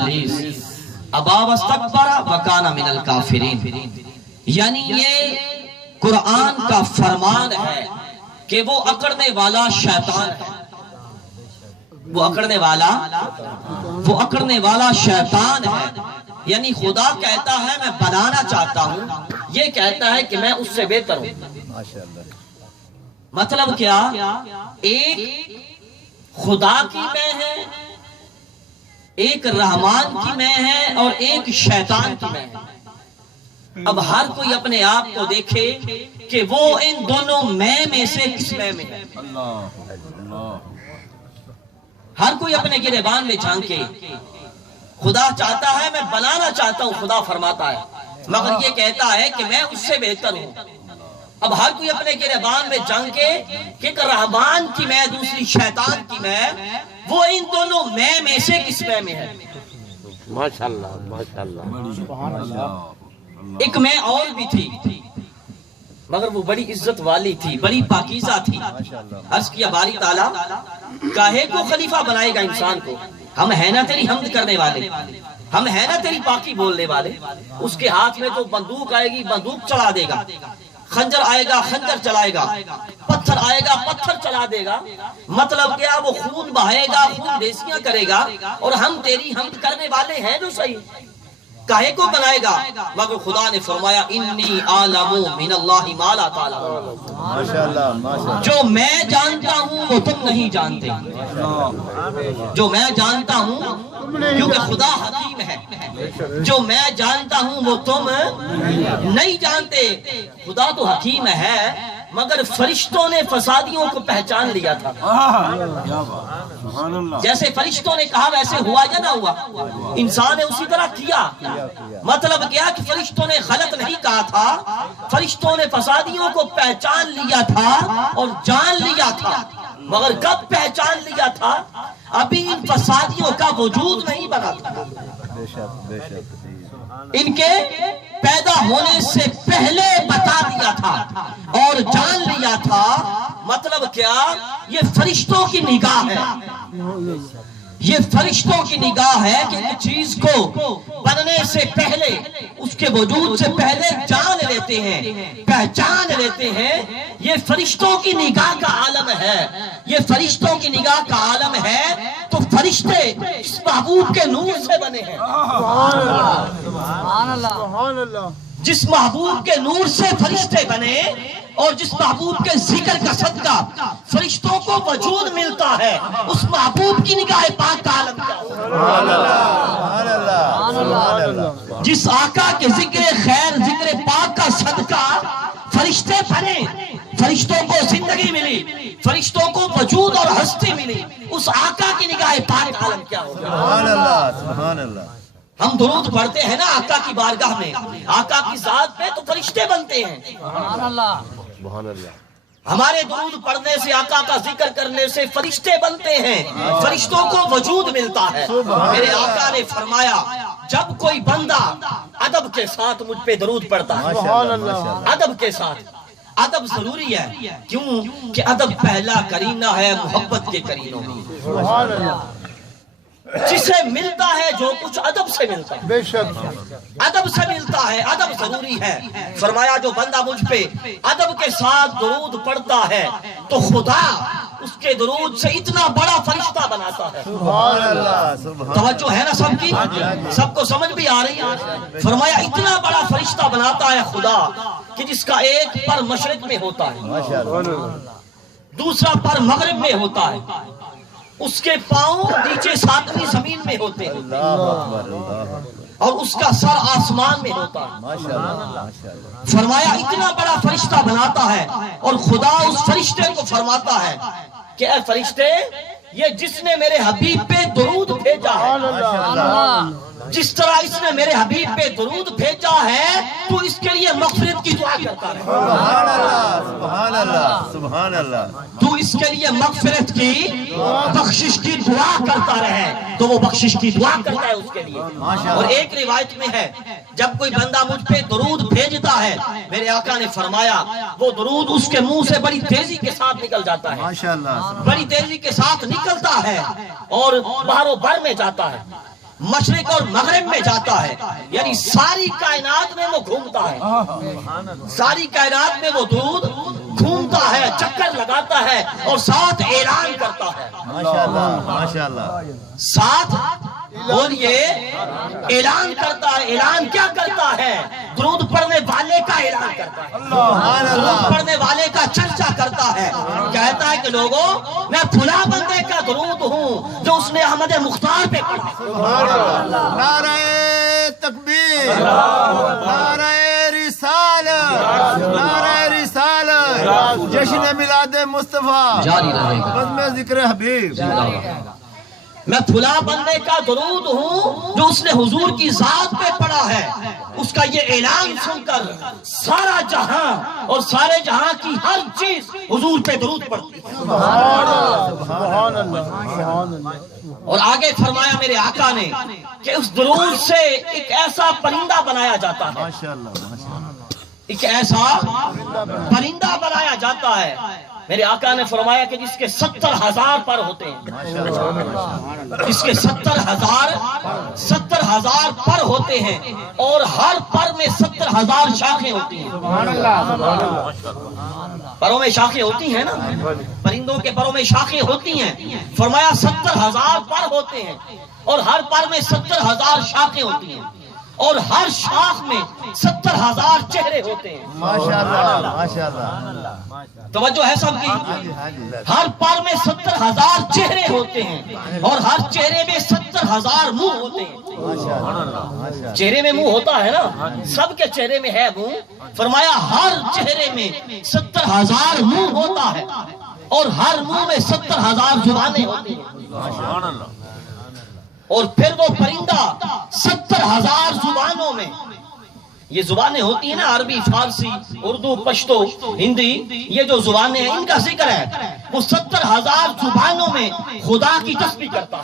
ابلیس ابا واستکبر وکان من الکافرین، یعنی یہ قرآن کا فرمان ہے کہ وہ اکڑنے والا شیطان ہے، وہ اکڑنے والا شیطان ہے۔ یعنی خدا کہتا ہے میں بنانا چاہتا ہوں، یہ کہتا ہے کہ میں اس سے بہتر ہوں۔ مطلب کیا؟ ایک خدا کی میں ہے، ایک رحمان کی میں ہے، اور ایک شیطان کی میں ہے۔ اب ہر کوئی اپنے آپ کو دیکھے کہ وہ ان دونوں میں سے کس میں ہے۔ ہر کوئی اپنے گریبان میں جھانکے۔ خدا چاہتا ہے میں بنانا چاہتا ہوں، خدا فرماتا ہے، مگر یہ کہتا ہے کہ میں اس سے بہتر ہوں۔ اب ہر کوئی اپنے گریبان میں جھانکے کہ ایک رحمان کی میں، دوسری شیطان کی میں، وہ ان دونوں میں سے کس میں ہے۔ ماشاءاللہ ماشاءاللہ۔ ایک میں اور بھی تھی، مگر وہ بڑی عزت والی تھی، بڑی پاکیزہ تھی۔ عرض کیا باری تعالیٰ کاہے کو خلیفہ بنائے گا انسان کو؟ ہم ہیں نا تیری حمد کرنے والے، ہم ہیں نا تیری پاکی بولنے والے۔ اس کے ہاتھ میں تو بندوق آئے گی، بندوق چلا دے گا، خنجر آئے گا، خنجر چلائے گا، پتھر آئے گا، پتھر چلا دے گا۔ مطلب کیا؟ وہ خون بہائے گا، خون ریزیاں کرے گا، اور ہم تیری حمد کرنے والے ہیں جو صحیح، کاہے کو بنائے گا؟ مگر خدا نے فرمایا انی اعلم من اللہ ما لا تعلمون، جو میں جانتا ہوں وہ تم نہیں جانتے، جو میں جانتا ہوں، کیونکہ خدا حکیم ہے، جو میں جانتا ہوں وہ تم نہیں جانتے۔ خدا تو حکیم ہے، مگر فرشتوں نے فسادیوں کو پہچان لیا تھا۔ جیسے فرشتوں نے کہا ویسے ہوا یا نہ ہوا، انسان نے اسی طرح کیا۔ مطلب کیا کہ فرشتوں نے غلط نہیں کہا تھا، فرشتوں نے فسادیوں کو پہچان لیا تھا اور جان لیا تھا۔ مگر کب پہچان لیا تھا؟ ابھی ان فسادیوں کا وجود نہیں بنا تھا، ان کے پیدا ہونے سے پہلے بتا دیا تھا اور جان لیا تھا۔ مطلب کیا؟ یہ فرشتوں کی نگاہ ہے، یہ فرشتوں کی نگاہ ہے کہ ایک چیز کو بننے سے پہلے، اس کے وجود سے پہلے جان لیتے ہیں، پہچان لیتے ہیں۔ یہ فرشتوں کی نگاہ کا عالم ہے، یہ فرشتوں کی نگاہ کا عالم ہے۔ تو فرشتے اس محبوب کے نور سے بنے ہیں، جس محبوب کے نور سے فرشتے بنے، اور جس محبوب کے ذکر کا صدقہ فرشتوں کو وجود ملتا ہے، اس محبوب کی نگاہ پاک کا عالم کیا ہوگا؟ جس آقا کے ذکر خیر، ذکر پاک کا صدقہ فرشتے بنے، فرشتوں کو زندگی ملی، فرشتوں کو وجود اور ہستی ملی، اس آقا کی نگاہ پاک کا عالم کیا ہوگا؟ سبحان اللہ۔ ہم درود پڑھتے ہیں نا آقا کی بارگاہ میں، آقا کی ذات پہ، تو فرشتے بنتے ہیں۔ سبحان اللہ۔ ہمارے درود پڑھنے سے، آقا کا ذکر کرنے سے فرشتے بنتے ہیں، فرشتوں کو وجود ملتا ہے۔ میرے آقا نے فرمایا جب کوئی بندہ ادب کے ساتھ مجھ پہ درود پڑھتا ہے، ادب کے ساتھ، ادب ضروری ہے، کیوں کہ ادب پہلا کرینہ ہے محبت کے کرینوں میں۔ جسے ملتا ہے جو کچھ ادب سے ملتا ہے، بے شک ادب سے ملتا ہے، ادب ضروری ہے۔ فرمایا جو بندہ مجھ پہ ادب کے ساتھ درود پڑھتا ہے تو خدا اس کے درود سے اتنا بڑا فرشتہ بناتا ہے۔ سبحان اللہ، سبحان توجہ ہے نا سب کی؟ سب کو سمجھ بھی آ رہی ہے؟ فرمایا اتنا بڑا فرشتہ بناتا ہے خدا کہ جس کا ایک پر مشرق میں ہوتا ہے، دوسرا پر مغرب میں ہوتا ہے، اس کے پاؤں نیچے ساتویں زمین میں ہوتے ہیں، اور اس کا سر آسمان میں ہوتا ہے۔ فرمایا اتنا بڑا فرشتہ بناتا ہے، اور خدا اس فرشتے کو فرماتا ہے کہ اے فرشتے، یہ جس نے میرے حبیب پہ درود بھیجا ہے، جس طرح اس نے میرے حبیب پہ درود بھیجا ہے، تو اس کے لیے مغفرت کی دعا کرتا رہے۔ سبحان اللہ، سبحان اللہ۔ تو اس کے لیے مغفرت کی، بخشش کی دعا کرتا رہے، تو وہ بخشش کی دعا کرتا ہے اس کے لیے۔ اور ایک روایت میں ہے جب کوئی بندہ مجھ پہ درود بھیجتا ہے، میرے آقا نے فرمایا وہ درود اس کے منہ سے بڑی تیزی کے ساتھ نکل جاتا ہے، ماشاءاللہ، بڑی تیزی کے ساتھ نکلتا ہے اور باہر و بر میں جاتا ہے۔ مشرق اور مغرب میں جاتا ہے، یعنی ساری کائنات میں وہ گھومتا ہے، ساری کائنات میں وہ درود گھومتا ہے، چکر لگاتا ہے اور ساتھ اعلان کرتا ہے۔ ماشاءاللہ ماشاءاللہ، ساتھ بولیے اعلان کرتا ہے۔ اعلان کیا کرتا ہے؟ درود پڑھنے والے کا اعلان کرتا ہے، درود پڑھنے والے کا چرچا کرتا ہے، کہتا ہے کہ لوگوں میں فلاں بندے کا درود ہوں جو اس نے احمد مختار پہ پڑھا۔ نعرہ تکبیر، نعرہ رسالت، نعرہ رسالت، جشن میلاد مصطفیٰ جاری رہے گا، بزم ذکر حبیب۔ میں فلاں بندے کا درود ہوں جو اس نے حضور کی ذات پہ پڑھا ہے۔ اس کا یہ اعلان سن کر سارا جہاں اور سارے جہاں کی ہر چیز حضور پہ درود پڑھتی ہے۔ اور آگے فرمایا میرے آقا نے کہ اس درود سے ایک ایسا پرندہ بنایا جاتا ہے، ماشاءاللہ ماشاءاللہ، ایک ایسا پرندہ بنایا جاتا ہے۔ میرے آقا نے فرمایا کہ جس کے 70,000 پر ہوتے ہیں، جس کے 70,000 پر ہوتے ہیں اور ہر پر میں 70,000 شاخیں ہوتی ہیں۔ پروں میں شاخیں ہوتی ہیں نا، پرندوں کے پروں میں شاخیں ہوتی ہیں۔ فرمایا 70,000 پر ہوتے ہیں اور ہر پر میں 70,000 شاخیں ہوتی ہیں اور ہر شاخ میں 70,000 چہرے ہوتے ہیں۔ ماشاءاللہ ماشاءاللہ، توجہ ہے سب کی؟ ہر پر میں 70,000 چہرے ہوتے ہیں اور ہر چہرے میں 70,000 منہ ہوتے ہیں۔ چہرے میں منہ ہوتا ہے نا، سب کے چہرے میں ہے منہ۔ فرمایا ہر چہرے میں 70,000 منہ ہوتا ہے اور ہر منہ میں 70,000 زبانیں ہوتی ہیں۔ اور پھر وہ پرندہ 70,000 زبانوں میں، یہ زبانیں ہوتی ہیں نا، عربی، فارسی، اردو، پشتو، ہندی، یہ جو زبانیں ہیں ان کا ذکر ہے، وہ 70,000 زبانوں میں خدا کی تسبیح کرتا ہے۔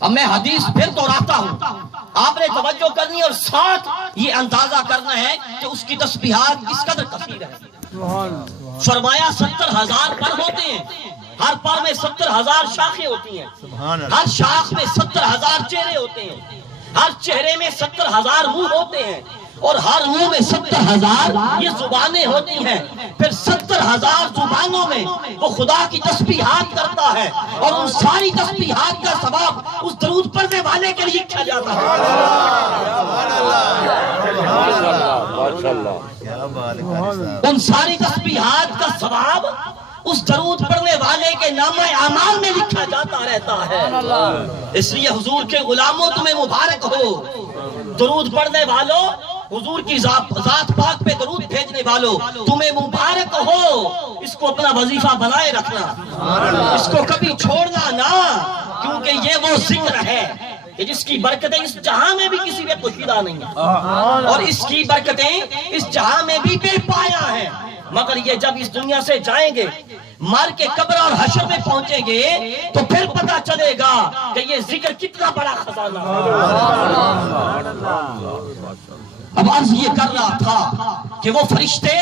اب میں حدیث پھر دہراتا ہوں، آپ نے توجہ کرنی اور ساتھ یہ اندازہ کرنا ہے کہ اس کی تسبیحات کس قدر کثیر ہے۔ فرمایا 70,000 پر ہوتے ہیں، ہر پر میں 70,000 شاخیں ہوتی ہیں، ہر شاخ میں 70,000 چہرے ہوتے ہیں، ہر چہرے میں 70,000 منہ ہوتے ہیں اور ہر منہ میں 70,000 یہ زبانیں ہوتی ہیں۔ پھر 70,000 زبانوں میں وہ خدا کی تسبیحات کرتا ہے اور ان ساری تسبیحات کا ثواب اس درود پڑھنے والے کے لیے لکھا جاتا ہے۔ ان ساری تسبیحات کا ثواب اس درود پڑھنے والے کے نامہ اعمال میں لکھا جاتا رہتا ہے۔ اس لیے حضور کے غلاموں تمہیں مبارک ہو، درود پڑھنے والوں، حضور کی ذات پاک پہ درود بھیجنے والوں تمہیں مبارک ہو۔ اس کو اپنا وظیفہ بنائے رکھنا، اس کو کبھی چھوڑنا نہ، کیونکہ یہ وہ ذکر ہے کہ جس کی برکتیں اس جہاں میں بھی کسی پہ پوشیدہ نہیں ہیں اور اس کی برکتیں اس جہاں میں بھی بے پایا ہیں، مگر یہ جب اس دنیا سے جائیں گے، مر کے قبر اور حشر میں پہنچیں گے تو پھر پتا چلے گا کہ یہ ذکر کتنا بڑا خزانہ ہے۔ اب عرض یہ کر رہا تھا کہ وہ فرشتے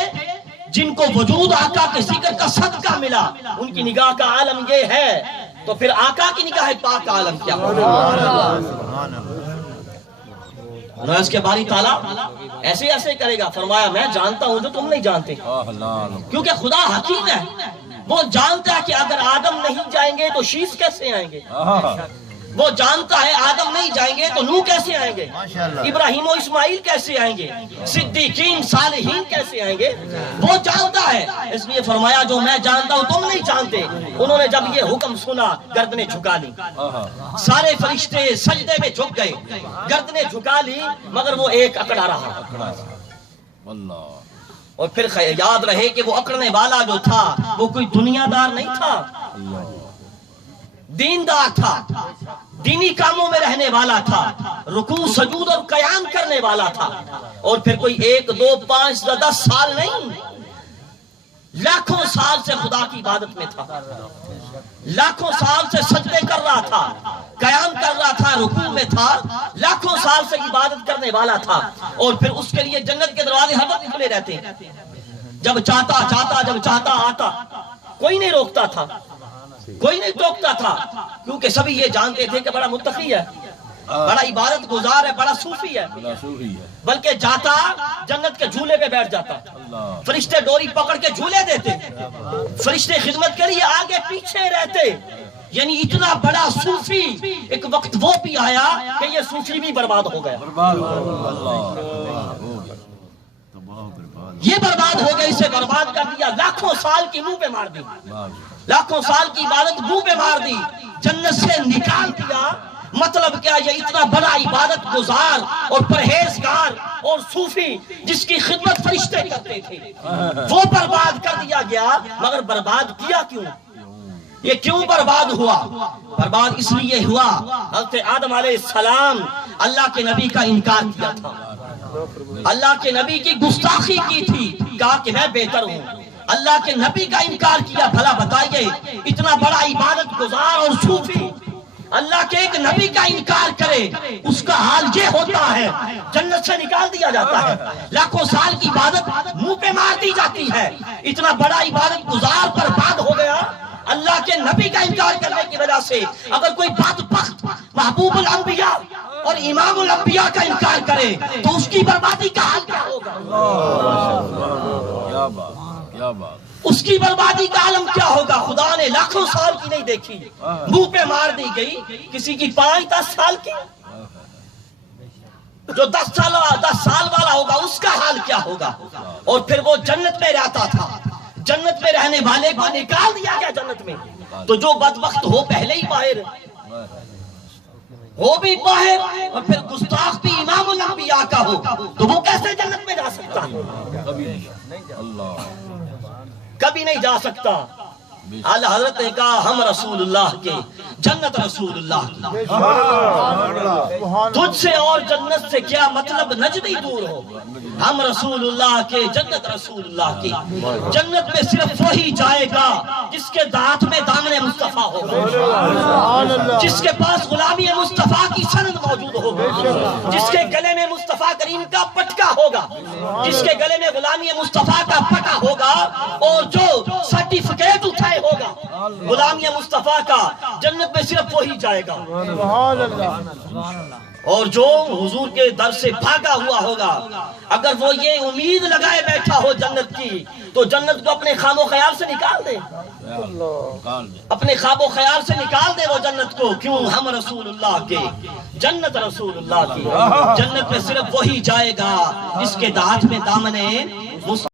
جن کو وجود آقا کے ذکر کا صدقہ ملا، ان کی نگاہ کا عالم یہ ہے، تو پھر آقا کی نگاہ پاک کا عالم کیا ہوگا؟ اس کے باری تعالیٰ ایسے ایسے کرے گا۔ فرمایا میں جانتا ہوں جو تم نہیں جانتے، کیونکہ خدا حکیم ہے، وہ جانتا ہے کہ اگر آدم نہیں جائیں گے تو شیش کیسے آئیں گے، وہ جانتا ہے آدم نہیں جائیں گے تو نوح کیسے آئیں گے، ابراہیم و اسماعیل کیسے آئیں گے، صدیقین صالحین کیسے آئیں گے، وہ جانتا ہے۔ اس لیے فرمایا جو میں جانتا ہوں تم نہیں جانتے۔ انہوں نے جب یہ حکم سنا گردنیں جھکا لی، سارے فرشتے سجدے میں جھک گئے، گردنیں جھکا لی، مگر وہ ایک اکڑا رہا۔ اور پھر یاد رہے کہ وہ اکڑنے والا جو تھا وہ کوئی دنیا دار نہیں تھا، دیندار تھا، دینی کاموں میں رہنے والا تھا، رکوع سجود اور قیام کرنے والا تھا، اور پھر کوئی 1 2 5 10 سال نہیں، لاکھوں سال سے خدا کی عبادت میں تھا، لاکھوں سال سے سجدے کر رہا تھا، قیام کر رہا تھا، رکوع میں تھا، لاکھوں سال سے عبادت کرنے والا تھا، اور پھر اس کے لیے جنت کے دروازے ہر وقت کھلے رہتے ہیں، جب چاہتا جب چاہتا آتا، کوئی نہیں روکتا تھا، کوئی نہیں ٹوکتا تھا، کیونکہ سبھی یہ جانتے تھے کہ بڑا متقی ہے، بڑا عبادت گزار ہے، بڑا صوفی ہے، بلکہ جاتا جنت کے جھولے پہ بیٹھ جاتا، فرشتے ڈوری پکڑ کے جھولے دیتے، فرشتے خدمت کے لیے آگے پیچھے رہتے، یعنی اتنا بڑا صوفی۔ ایک وقت وہ بھی آیا کہ یہ صوفی بھی برباد ہو گیا، یہ برباد ہو گیا، اسے برباد کر دیا، لاکھوں سال کی منہ پہ مار دی، لاکھوں سال کی عبادت منہ پہ مار دی، جنت سے نکال دیا۔ مطلب کیا؟ یہ اتنا بڑا عبادت گزار اور پرہیزگار اور صوفی جس کی خدمت فرشتے کرتے تھے، وہ برباد کر دیا گیا۔ مگر برباد کیا کیوں؟ یہ کیوں برباد ہوا؟ برباد اس لیے ہوا، حضرت آدم علیہ السلام اللہ کے نبی کا انکار کیا تھا، اللہ کے نبی کی گستاخی کی تھی، کہا کہ میں بہتر ہوں، اللہ کے نبی کا انکار کیا۔ بھلا بتائیے اتنا بڑا عبادت گزار اور صوفی اللہ کے ایک نبی کا انکار کرے، اس کا حال یہ ہوتا ہے، جنت سے نکال دیا جاتا ہے، لاکھوں سال کی عبادت منہ پہ مار دی جاتی ہے، اتنا بڑا عبادت گزار برباد ہو گیا اللہ کے نبی کا انکار کرنے کی وجہ سے۔ اگر کوئی بدبخت محبوب الانبیاء اور امام الانبیاء کا انکار کرے تو اس کی بربادی کا حال کیا ہوگا؟ اس کی بربادی کا عالم کیا ہوگا؟ خدا نے لاکھوں سال کی نہیں دیکھی، منہ پہ مار دی گئی، کسی کی 5-10 سال کی، جو 10 سال والا ہوگا اس کا حال کیا ہوگا؟ اور پھر وہ جنت میں رہتا تھا، جنت میں رہنے والے کو نکال دیا گیا جنت میں، تو جو بدبخت ہو پہلے ہی باہر، وہ بھی باہر، اور پھر گستاخ بھی امام الانبیاء کا ہو تو وہ کیسے جنت میں جا سکتا ہے؟ کبھی نہیں جا سکتا۔ اعلی حضرت نے کہا ہم رسول اللہ کے، جنت رسول اللہ کی، تجھ سے اور جنت سے کیا مطلب، نجدی دور ہو، ہم رسول اللہ کے، جنت رسول اللہ کی۔ جنت میں صرف وہی جائے گا جس کے ہاتھ میں دامن مصطفیٰ ہوگا، جس کے پاس غلامی مصطفیٰ کی سند موجود ہوگا، جس کے گلے میں مصطفیٰ کریم کا پٹکا ہوگا، جس کے گلے میں غلامی مصطفیٰ کا پٹا ہوگا، اور جو سرٹیفکیٹ اٹھائے ہوگا غلامی مصطفیٰ کا، جنت میں صرف وہی جائے گا۔ اور جو حضور کے در سے بھاگا ہوا ہوگا، اگر وہ یہ امید لگائے بیٹھا ہو جنت کی، تو جنت کو اپنے خواب و خیال سے نکال دے، اپنے خواب و خیال سے نکال دے وہ جنت کو۔ کیوں؟ ہم رسول اللہ کے، جنت رسول اللہ کی، جنت میں صرف وہی جائے گا جس کے ہاتھ میں دامن